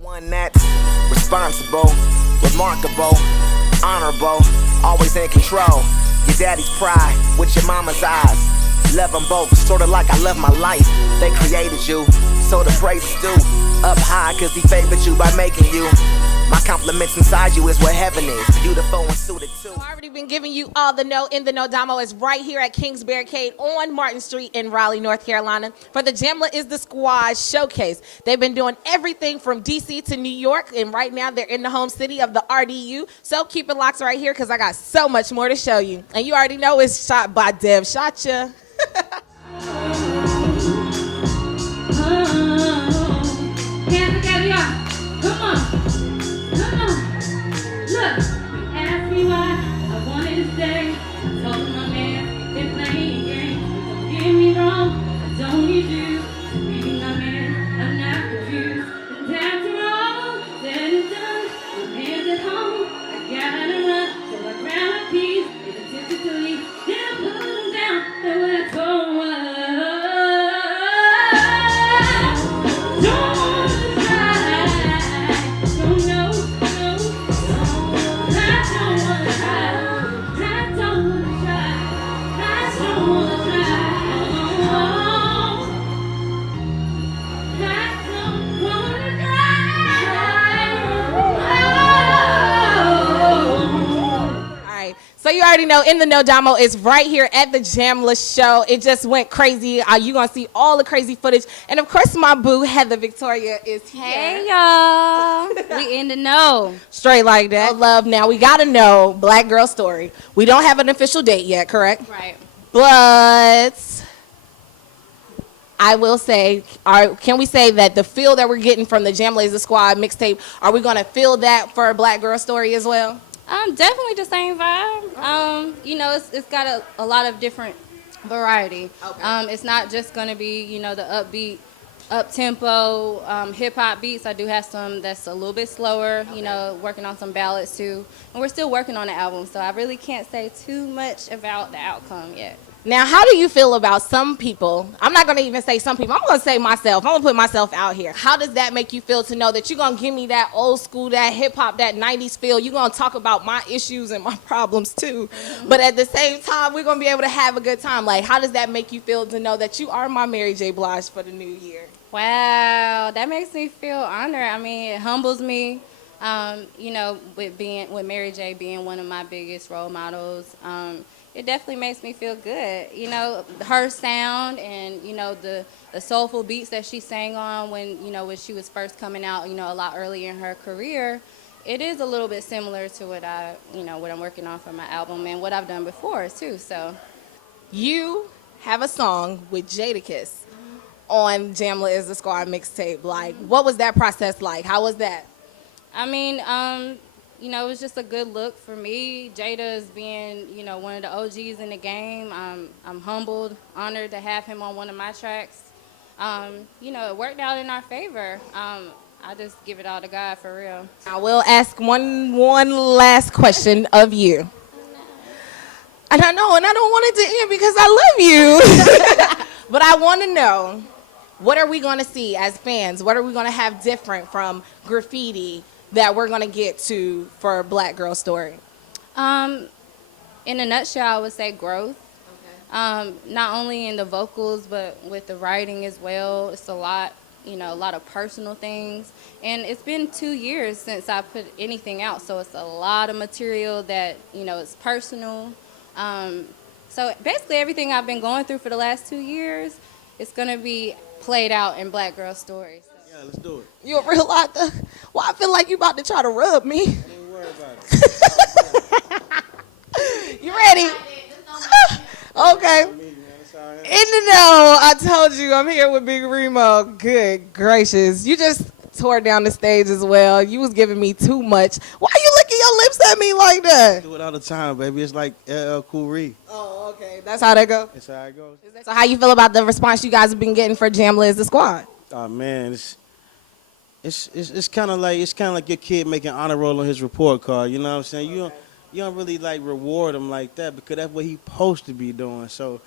One that's responsible, remarkable, honorable, always in control. Your daddy's pride with your mama's eyes. Love them both, sorta like I love my life. They created you, so the praise is due. Up high cause he favored you by making you. My compliments inside you is what heaven is. Beautiful and suited too. I've already been giving you all the know in the know. Domo is right here at King's Barricade on Martin Street in Raleigh, North Carolina for the Jamla is the Squad showcase. They've been doing everything from DC to New York, and right now they're in the home city of the RDU. So keep it locked right here because I got so much more to show you. And you already know it's shot by Dev Shotcha. Come on. Look, you asked me why I wanted to stay. I told my man, they're playing games. Don't get me wrong, I don't need you to be my man. I'm not confused. And after all said and done, with hands at home, I gotta run. So I grab my keys, get a ticket to leave, then I put them down, and let's go. So you already know, In the Know Domo is right here at the Jamla show. It just went crazy. You're going to see all the crazy footage. And, of course, my boo, Heather Victoria, is here. Hey, y'all. We in the know. Straight like that. Love. Now, we got to know Black Girl Story. We don't have an official date yet, correct? Right. But I will say, can we say that the feel that we're getting from the Jamla is the Squad mixtape, are we going to feel that for Black Girl Story as well? Definitely the same vibe. You know, it's got a lot of different variety. Okay. It's not just going to be, you know, the upbeat, up-tempo, hip-hop beats. I do have some that's a little bit slower, you know, working on some ballads too. And we're still working on the album, so I really can't say too much about the outcome yet. Now, how do you feel about some people? I'm not going to even say some people. I'm going to say myself. I'm going to put myself out here. How does that make you feel to know that you're going to give me that old school, that hip-hop, that 90s feel? You're going to talk about my issues and my problems, too. Mm-hmm. But at the same time, we're going to be able to have a good time. Like, how does that make you feel to know that you are my Mary J. Blige for the new year? Wow, that makes me feel honored. I mean, it humbles me, you know, with Mary J. being one of my biggest role models. It definitely makes me feel good. You know, her sound and, you know, the soulful beats that she sang on when she was first coming out, you know, a lot earlier in her career, it is a little bit similar to what what I'm working on for my album and what I've done before too, so. You have a song with Jadakiss on Jamla is the Squad mixtape. Like, what was that process like? How was that? I mean, you know, it was just a good look for me. Jada is being, you know, one of the OGs in the game. I'm humbled, honored to have him on one of my tracks. You know, it worked out in our favor. I just give it all to God for real. I will ask one last question of you. And I know, and I don't want it to end because I love you. But I want to know, what are we going to see as fans? What are we going to have different from graffiti that we're going to get to for Black Girl Story? In a nutshell, I would say growth. Okay. Not only in the vocals, but with the writing as well. It's a lot, you know, a lot of personal things. And it's been 2 years since I put anything out, so it's a lot of material that, you know, it's personal. So basically everything I've been going through for the last 2 years, it's going to be played out in Black Girl Stories. Yeah, let's do it. You a real lot. Well, I feel like you about to try to rub me. Don't worry about it. You ready? Okay. In the know, I told you I'm here with Big Remo. Good gracious. You just tore down the stage as well. You was giving me too much. Why are you licking your lips at me like that? I do it all the time, baby. It's like LL Cool Reed. Oh, okay. That's how that goes? That's how it goes. So how you feel about the response you guys have been getting for Jamla is the Squad? Oh, man. It's kind of like your kid making honor roll on his report card. You know what I'm saying? You don't really like reward him like that because that's what he's supposed to be doing. So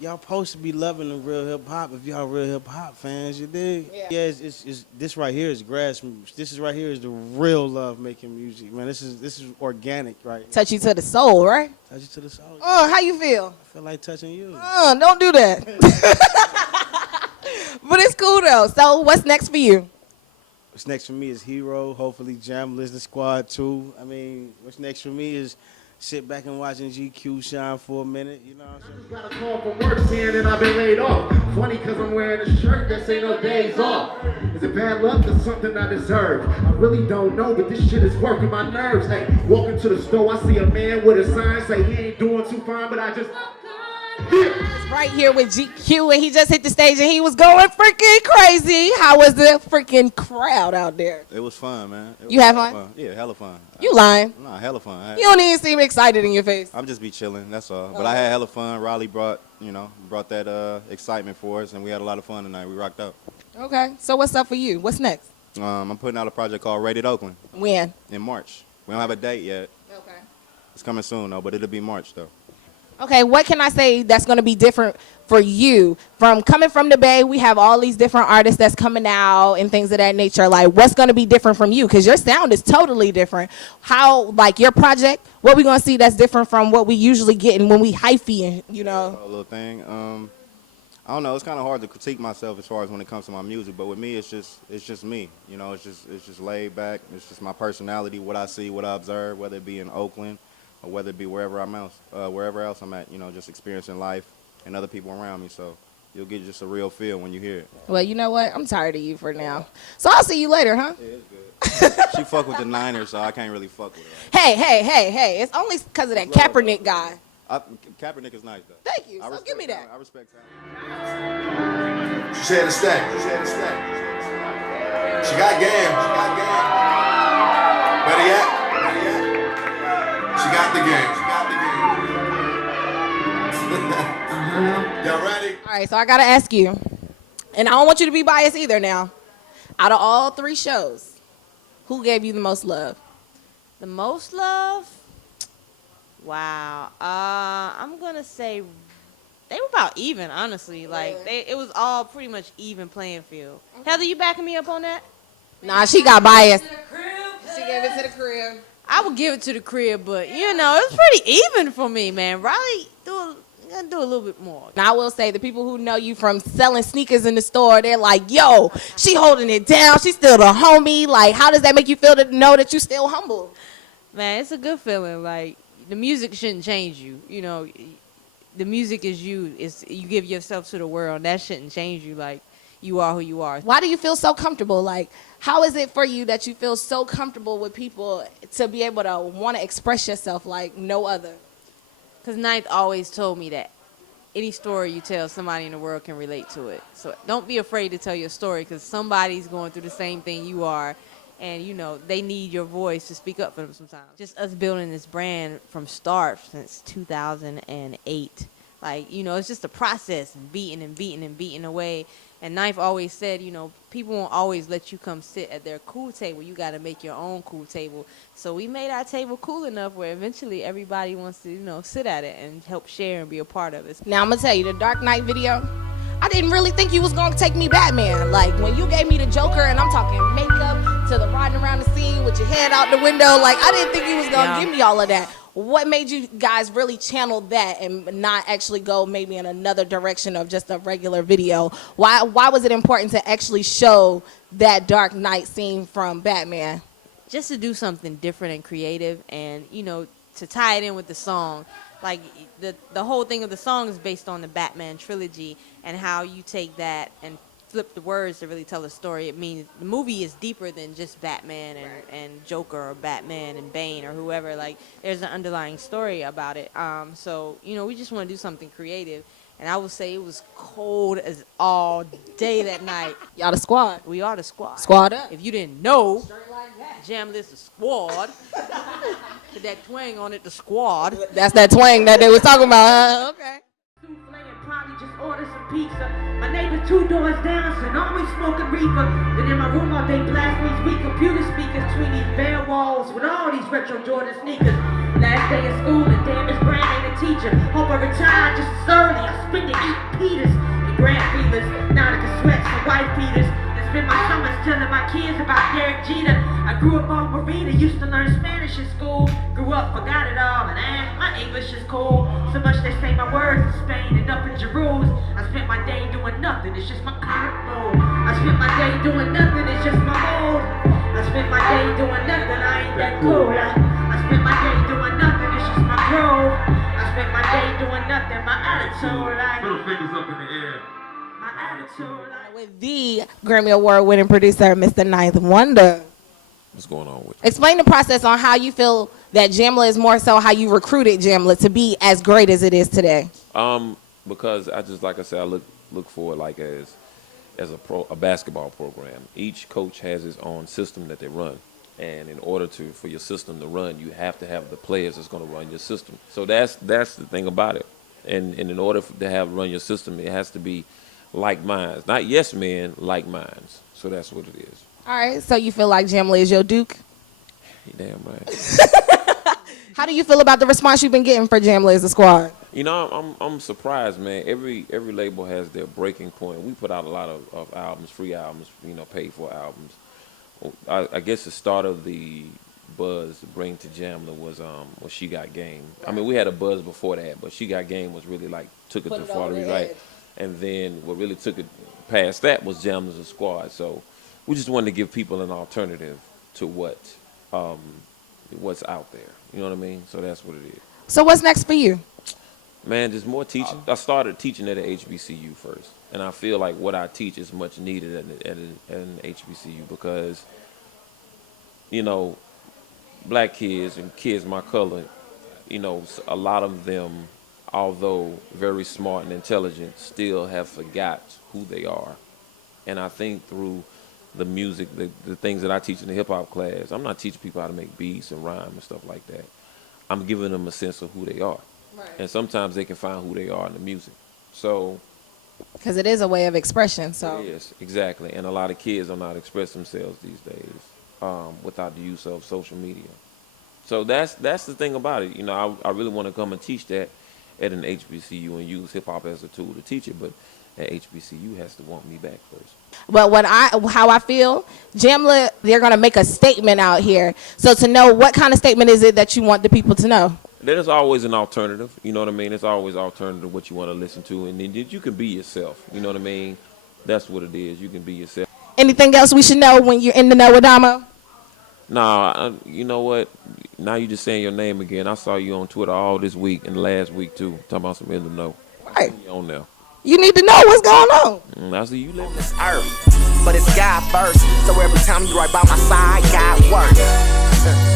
y'all supposed to be loving the real hip hop if y'all real hip hop fans, you dig? Yeah, it's this right here is grassroots. This is right here is the real love making music, man. This is organic, right? Touch you to the soul, right? Touch you to the soul. Oh, how you feel? I feel like touching you. Don't do that. But it's cool though. So what's next for you? What's next for me is Hero. Hopefully Jamla's the squad too. I mean, what's next for me is sit back and watching GQ shine for a minute, you know what I'm saying? Got a call from work saying that I've been laid off. Funny cause I'm wearing a shirt that say no days off. Is it bad luck or something I deserve? I really don't know, but this shit is working my nerves. Hey, walking to the store, I see a man with a sign say he ain't doing too fine, but I just... Right here with GQ, and he just hit the stage and he was going freaking crazy. How was the freaking crowd out there? It was fun, man. You had fun? Yeah, hella fun. You lying? Nah, hella fun. You don't even seem excited in your face. I'm just be chilling, that's all. But I had hella fun. Raleigh brought that excitement for us, and we had a lot of fun tonight. We rocked out. Okay, so what's up for you? What's next? I'm putting out a project called Rated Oakland When? in March. We don't have a date yet. Okay. It's coming soon, though, but it'll be March, though. Okay, what can I say that's going to be different for you? From coming from the Bay, we have all these different artists that's coming out and things of that nature. Like, what's going to be different from you? Because your sound is totally different. How, like, your project, what we going to see that's different from what we usually get when we hyphy and, you know? A little thing. I don't know. It's kind of hard to critique myself as far as when it comes to my music, but with me, it's just me. You know, it's just laid back. It's just my personality, what I see, what I observe, whether it be in Oakland, or whether it be wherever else I'm at, you know, just experiencing life and other people around me. So you'll get just a real feel when you hear it. Well, you know what? I'm tired of you for now. So I'll see you later, huh? Yeah, it's good. She fuck with the Niners, so I can't really fuck with her. Hey. It's only because of that Kaepernick guy. Kaepernick is nice, though. Thank you. So give me that. I respect that. She said a stack. She got game. Better yet. She got the game. Y'all ready? All right, so I got to ask you, and I don't want you to be biased either now. Out of all 3 shows, who gave you the most love? The most love? Wow. I'm going to say they were about even, honestly. Like, it was all pretty much even playing field. Heather, you backing me up on that? Nah, she got biased. She gave it to the crib. I would give it to the crib, but, you know, it's pretty even for me, man. Riley, gotta do a little bit more. Now, I will say, the people who know you from selling sneakers in the store, they're like, yo, she holding it down. She's still the homie. Like, how does that make you feel to know that you still humble? Man, it's a good feeling. Like, the music shouldn't change you. You know, the music is you. You give yourself to the world. That shouldn't change you. Like, you are who you are. Why do you feel so comfortable? Like, how is it for you that you feel so comfortable with people to be able to want to express yourself like no other? Because Ninth always told me that any story you tell, somebody in the world can relate to it. So don't be afraid to tell your story, because somebody's going through the same thing you are. And, you know, they need your voice to speak up for them sometimes. Just us building this brand from start since 2008. Like, you know, it's just a process, beating away. And Knife always said, you know, people won't always let you come sit at their cool table. You got to make your own cool table. So we made our table cool enough where eventually everybody wants to, you know, sit at it and help share and be a part of it. Now, I'm going to tell you, the Dark Knight video, I didn't really think you was going to take me Batman. Like, when you gave me the Joker, and I'm talking makeup to the riding around the scene with your head out the window, like, I didn't think you was going to give me all of that. What made you guys really channel that and not actually go maybe in another direction of just a regular video? Why was it important to actually show that Dark Knight scene from Batman? Just to do something different and creative, and, you know, to tie it in with the song. Like, the whole thing of the song is based on the Batman trilogy, and how you take that and flip the words to really tell a story. It means the movie is deeper than just Batman and Joker or Batman and Bane or whoever. Like, there's an underlying story about it. So, you know, we just want to do something creative. And I would say it was cold as all day that night. Y'all the squad. We are the squad. Squad up. If you didn't know, Jamla's the squad. With that twang on it, the squad. That's that twang that they was talking about. Okay. Souffle and probably just order some pizza. My neighbor 2 doors down said always smoking reefer. Then in my room all day blast me sweet computer speakers between these bare walls with all these retro Jordan sneakers. Last day of school and damn it's brand ain't teacher. Hope I retire just as early. I spend to eat Peters and grand feelers. Now I can sweat some white Peters. And spend my summers telling my kids about Derek Jeter. I grew up on Marina, used to learn Spanish in school. Grew up, forgot it all, and my English is cool. So much they say my words in Spain and up in Jerusalem. I spent my day doing nothing, it's just my current mode. I spent my day doing nothing, it's just my mode. I spent my day doing nothing, I ain't that cool. I spent my day doing nothing, it's just my grove. I spent my day doing nothing, my attitude like. Little fingers up in the air. My attitude like. With the Grammy Award winning producer, Mr. Ninth Wonder. What's going on with you? Explain the process on how you feel that Jamla is more so how you recruited Jamla to be as great as it is today. Because I just, like I said, I look for it like as a basketball program. Each coach has his own system that they run. And in order for your system to run, you have to have the players that's going to run your system. So that's the thing about it. And in order to run your system, it has to be like minds. Not yes men, like minds. So that's what it is. All right, so you feel like Jamla is your Duke? You're damn right. How do you feel about the response you've been getting for Jamla as a squad? You know, I'm surprised, man. Every label has their breaking point. We put out a lot of albums, free albums, paid for albums. I guess the start of the buzz to bring to Jamla was She Got Game. I mean, we had a buzz before that, but She Got Game was really like took it to farther right. And then what really took it past that was Jamla's a Squad. So we just wanted to give people an alternative to what's out there. You know what I mean? So that's what it is. So what's next for you? Man, just more teaching. I started teaching at a HBCU first, and I feel like what I teach is much needed at an HBCU because, black kids and kids my color, a lot of them, although very smart and intelligent, still have forgot who they are. And I think through the music, the things that I teach in the hip-hop class, I'm not teaching people how to make beats and rhyme and stuff like that. I'm giving them a sense of who they are. Right. And sometimes they can find who they are in the music. So, because it is a way of expression. So yes, exactly. And a lot of kids do not express themselves these days without the use of social media. So that's the thing about it. I really want to come and teach that at an HBCU and use hip-hop as a tool to teach it, but at HBCU has to want me back first. Well, how I feel, Jamla, they're going to make a statement out here. So to know what kind of statement is it that you want the people to know? There's always an alternative. You know what I mean? There's always alternative what you want to listen to. And then you can be yourself. You know what I mean? That's what it is. You can be yourself. Anything else we should know when you're in the know with Domo? Nah, you know what? Now you just saying your name again. I saw you on Twitter all this week and last week too. Talking about some in the know. Right. You on there. You need to know what's going on. I see you live This earth, but it's God first. So every time you right by my side, God works.